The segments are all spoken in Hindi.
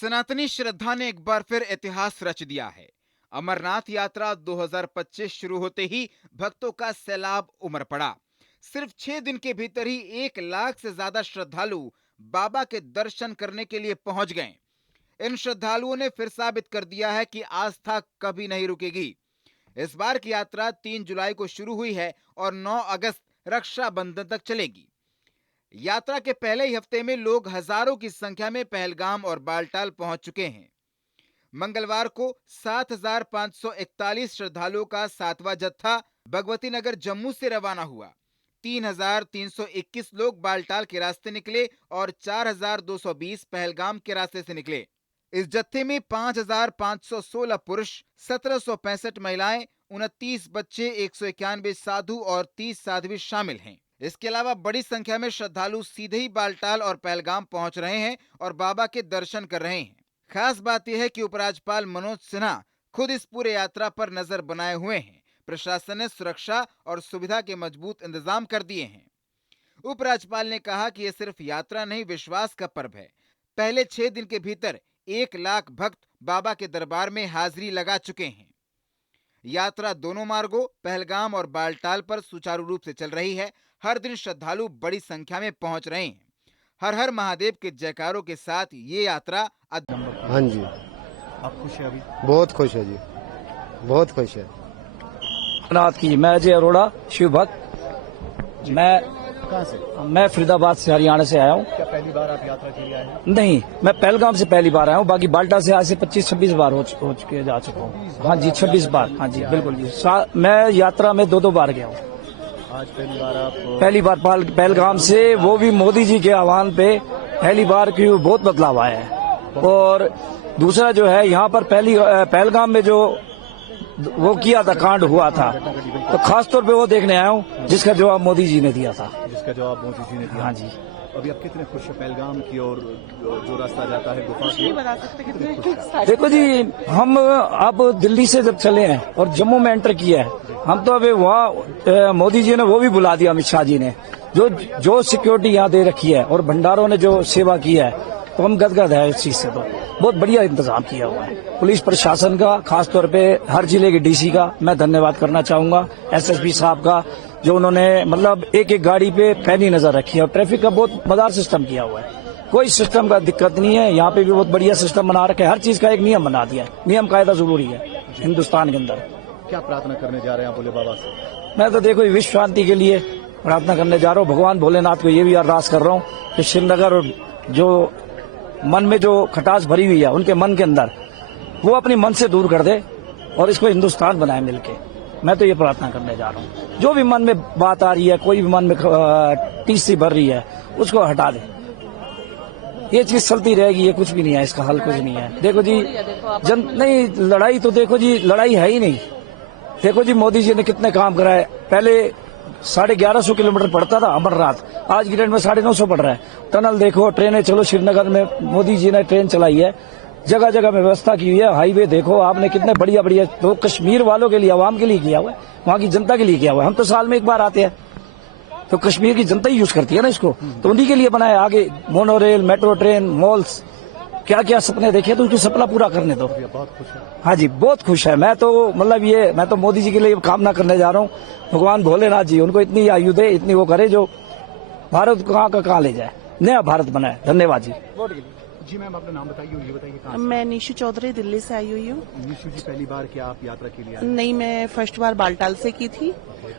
सनातनी श्रद्धा ने एक बार फिर इतिहास रच दिया है। अमरनाथ यात्रा 2025 शुरू होते ही भक्तों का सैलाब उमड़ पड़ा। सिर्फ 6 दिन के भीतर ही 1 लाख से ज्यादा श्रद्धालु बाबा के दर्शन करने के लिए पहुंच गए। इन श्रद्धालुओं ने फिर साबित कर दिया है कि आस्था कभी नहीं रुकेगी। इस बार की यात्रा 3 जुलाई को शुरू हुई है और 9 अगस्त रक्षाबंधन तक चलेगी। यात्रा के पहले ही हफ्ते में लोग हजारों की संख्या में पहलगाम और बालटाल पहुंच चुके हैं। मंगलवार को 7,541 श्रद्धालुओं का 7वां जत्था भगवती नगर जम्मू से रवाना हुआ। 3,321 लोग बालटाल के रास्ते निकले और 4,220 पहलगाम के रास्ते से निकले। इस जत्थे में 5,516 पुरुष, 1,765 महिलाएं, 29 बच्चे, 191 साधु और 30 साध्वी शामिल हैं। इसके अलावा बड़ी संख्या में श्रद्धालु सीधे ही बालटाल और पहलगाम पहुंच रहे हैं और बाबा के दर्शन कर रहे हैं। खास बात यह है कि उपराज्यपाल मनोज सिन्हा खुद इस पूरे यात्रा पर नजर बनाए हुए हैं। प्रशासन ने सुरक्षा और सुविधा के मजबूत इंतजाम कर दिए हैं। उपराज्यपाल ने कहा कि यह सिर्फ यात्रा नहीं, विश्वास का पर्व है। पहले 6 दिन के भीतर 1 लाख भक्त बाबा के दरबार में हाजिरी लगा चुके हैं। यात्रा दोनों मार्गों पहलगाम और बालटाल पर सुचारू रूप से चल रही है। हर दिन श्रद्धालु बड़ी संख्या में पहुंच रहे हैं। हर हर महादेव के जयकारों के साथ ये यात्रा हाँ जी। आप खुश हैं अभी? बहुत खुश है जी, बहुत खुश है। नाथ की मैं अजय अरोड़ा, शिव भक्त। कहाँ से? मैं फरीदाबाद से, हरियाणा से आया हूँ। क्या पहली बार आप यात्रा के लिए आए हैं? नहीं, मैं पहलगाम से पहली बार आया हूँ। बाकी बाल्टा से आज से 25-26 बार हो चुके जा चुका हूँ। हाँ जी, 26 बार। हाँ जी, बिल्कुल जी। मैं यात्रा में 2-2 बार गया हूँ। आज पहली बार आप? पहली बार पहलगाम से, वो भी मोदी जी के आह्वान पे पहली बार, की बहुत बदलाव आया है। और दूसरा जो है, यहाँ पर पहलगाम में जो वो किया था, कांड हुआ था, तो खास तौर पे वो देखने आया हूँ जिसका जवाब मोदी जी ने दिया था। जिसका जवाब मोदी जी ने दिया? हाँ जी। अभी आप कितने खुश हैं पहलगाम की और जो रास्ता जाता है गुफा की? बता सकते कितने खुश हैं? देखो जी, हम अब दिल्ली से जब चले हैं और जम्मू में एंटर किया है, हम तो अभी वहाँ मोदी जी ने वो भी बुला दिया, अमित शाह जी ने जो सिक्योरिटी यहाँ दे रखी है और भंडारों ने जो सेवा की है, तो हम गदगद है इस चीज से। तो बहुत बढ़िया इंतजाम किया हुआ है पुलिस प्रशासन का, खासतौर पे हर जिले के डीसी का मैं धन्यवाद करना चाहूंगा। एसएसपी साहब का, जो उन्होंने मतलब एक एक गाड़ी पे पैनी नजर रखी है और ट्रैफिक का बहुत मदार सिस्टम किया हुआ है। कोई सिस्टम का दिक्कत नहीं है। यहाँ पे भी बहुत बढ़िया सिस्टम बना रखे है। हर चीज का एक नियम बना दिया है। नियम कायदा जरूरी है हिंदुस्तान के अंदर। क्या प्रार्थना करने जा रहे हैं बोले बाबा से? मैं तो देखो विश्व शांति के लिए प्रार्थना करने जा रहा हूँ। भगवान भोलेनाथ को ये भी अरदास कर रहा हूँ कि श्रीनगर और जो मन में जो खटास भरी हुई है उनके मन के अंदर, वो अपनी मन से दूर कर दे और इसको हिंदुस्तान बनाए मिलके। मैं तो ये प्रार्थना करने जा रहा हूँ। जो भी मन में बात आ रही है, कोई भी मन में टीस सी भर रही है, उसको हटा दे। ये चीज चलती रहेगी, ये कुछ भी नहीं है, इसका हल कुछ नहीं है। देखो जी, नहीं लड़ाई तो देखो जी, लड़ाई है ही नहीं। देखो जी, मोदी जी ने कितने काम कराए। पहले 1150 किलोमीटर पड़ता था अमरनाथ, आज की डेट में 950 पड़ रहा है। टनल देखो, ट्रेनें चलो, श्रीनगर में मोदी जी ने ट्रेन चलाई है, जगह जगह में व्यवस्था की हुई है। हाईवे देखो आपने, कितने बढ़िया बढ़िया। तो कश्मीर वालों के लिए, आवाम के लिए किया हुआ है, वहाँ की जनता के लिए किया हुआ है। हम तो साल में एक बार आते हैं, तो कश्मीर की जनता ही यूज करती है ना इसको, तो उन्हीं के लिए बनाया। आगे mono rail, metro train, malls, क्या क्या सपने देखे, तो उसकी सपना पूरा करने दो। बहुत खुश है? हाँ जी, बहुत खुश है। मैं तो मतलब मैं तो मोदी जी के लिए कामना करने जा रहा हूँ। भगवान भोलेनाथ जी उनको इतनी आयु दे, इतनी वो करे, जो भारत को कहाँ का कहाँ ले जाए, नया भारत बनाए। धन्यवाद जी। जी मैम, अपना नाम बताइए और ये बताइए कहाँ से? मैं निशु चौधरी, दिल्ली से आई हुई हूँ। निशु जी, पहली बार क्या आप यात्रा के लिए आए? नहीं, मैं फर्स्ट बार बालटाल से की थी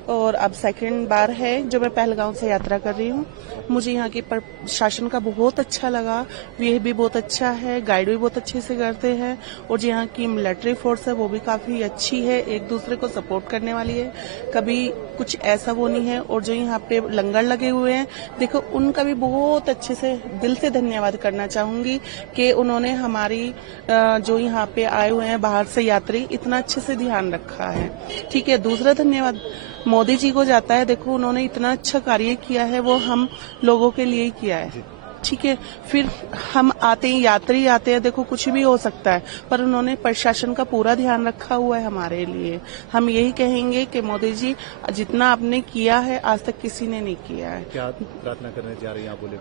और अब सेकंड बार है जो मैं पहलगाम से यात्रा कर रही हूँ। मुझे यहाँ के प्रशासन का बहुत अच्छा लगा। वे भी बहुत अच्छा है, गाइड भी बहुत अच्छे से करते हैं और जो यहाँ की मिलिट्री फोर्स है वो भी काफी अच्छी है, एक दूसरे को सपोर्ट करने वाली है। कभी कुछ ऐसा वो नहीं है। और जो यहाँ पे लंगर लगे हुए हैं, देखो उनका भी बहुत अच्छे से दिल से धन्यवाद करना चाहूंगी कि उन्होंने हमारी जो यहाँ पे आए हुए हैं बाहर से यात्री, इतना अच्छे से ध्यान रखा है। ठीक है, दूसरा धन्यवाद मोदी जी को जाता है। देखो उन्होंने इतना अच्छा कार्य किया है, वो हम लोगों के लिए ही किया है। ठीक है, फिर हम आते हैं, यात्री आते हैं, देखो कुछ भी हो सकता है, पर उन्होंने प्रशासन का पूरा ध्यान रखा हुआ है हमारे लिए। हम यही कहेंगे कि मोदी जी जितना आपने किया है आज तक किसी ने नहीं किया है। क्या प्रार्थना करने जा रही हैं आप, बोले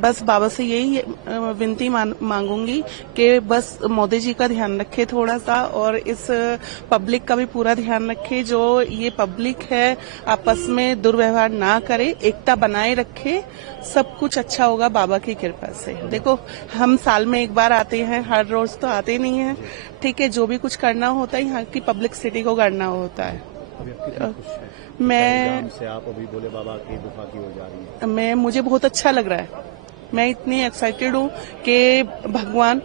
बस बाबा से यही विनती मांगूंगी कि बस मोदी जी का ध्यान रखे थोड़ा सा, और इस पब्लिक का भी पूरा ध्यान रखे। जो ये पब्लिक है आपस में दुर्व्यवहार ना करे, एकता बनाए रखे, सब कुछ अच्छा होगा बाबा की कृपा से। देखो हम साल में एक बार आते हैं, हर रोज तो आते नहीं हैं, ठीक है। जो भी कुछ करना होता है यहाँ की पब्लिक सिटी को करना होता है। अभी आप कितनी खुश हैं? मैं पहलगाम से आप अभी बोले बाबा की गुफा की ओर जा रही हैं। मुझे बहुत अच्छा लग रहा है। मैं इतनी एक्साइटेड हूँ कि भगवान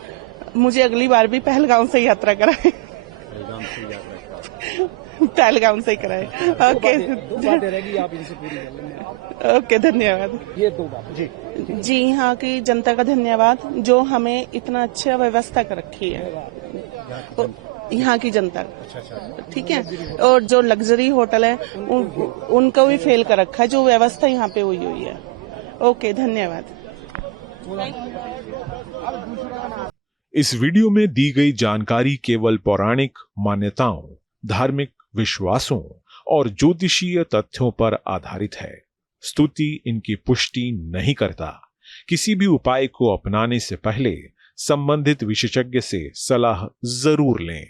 मुझे अगली बार भी पहलगाम से यात्रा कराए। पहलगाम से यात्रा करें। पहलगाम से कराए। ओके, रहेगी आप इनसे पूरी कर लेंगे। ओके, धन्यवाद। ये 2 बात जी, यहाँ की जनता का धन्यवाद जो हमें इतना अच्छा व्यवस्था कर रखी है, यहाँ की जनता, ठीक है। और जो लग्जरी होटल है उनको भी फेल कर रखा है, जो व्यवस्था यहाँ पे हुई है। ओके, धन्यवाद। इस वीडियो में दी गई जानकारी केवल पौराणिक मान्यताओं, धार्मिक विश्वासों और ज्योतिषीय तथ्यों पर आधारित है। स्तुति इनकी पुष्टि नहीं करता। किसी भी उपाय को अपनाने से पहले संबंधित विशेषज्ञ से सलाह जरूर लें।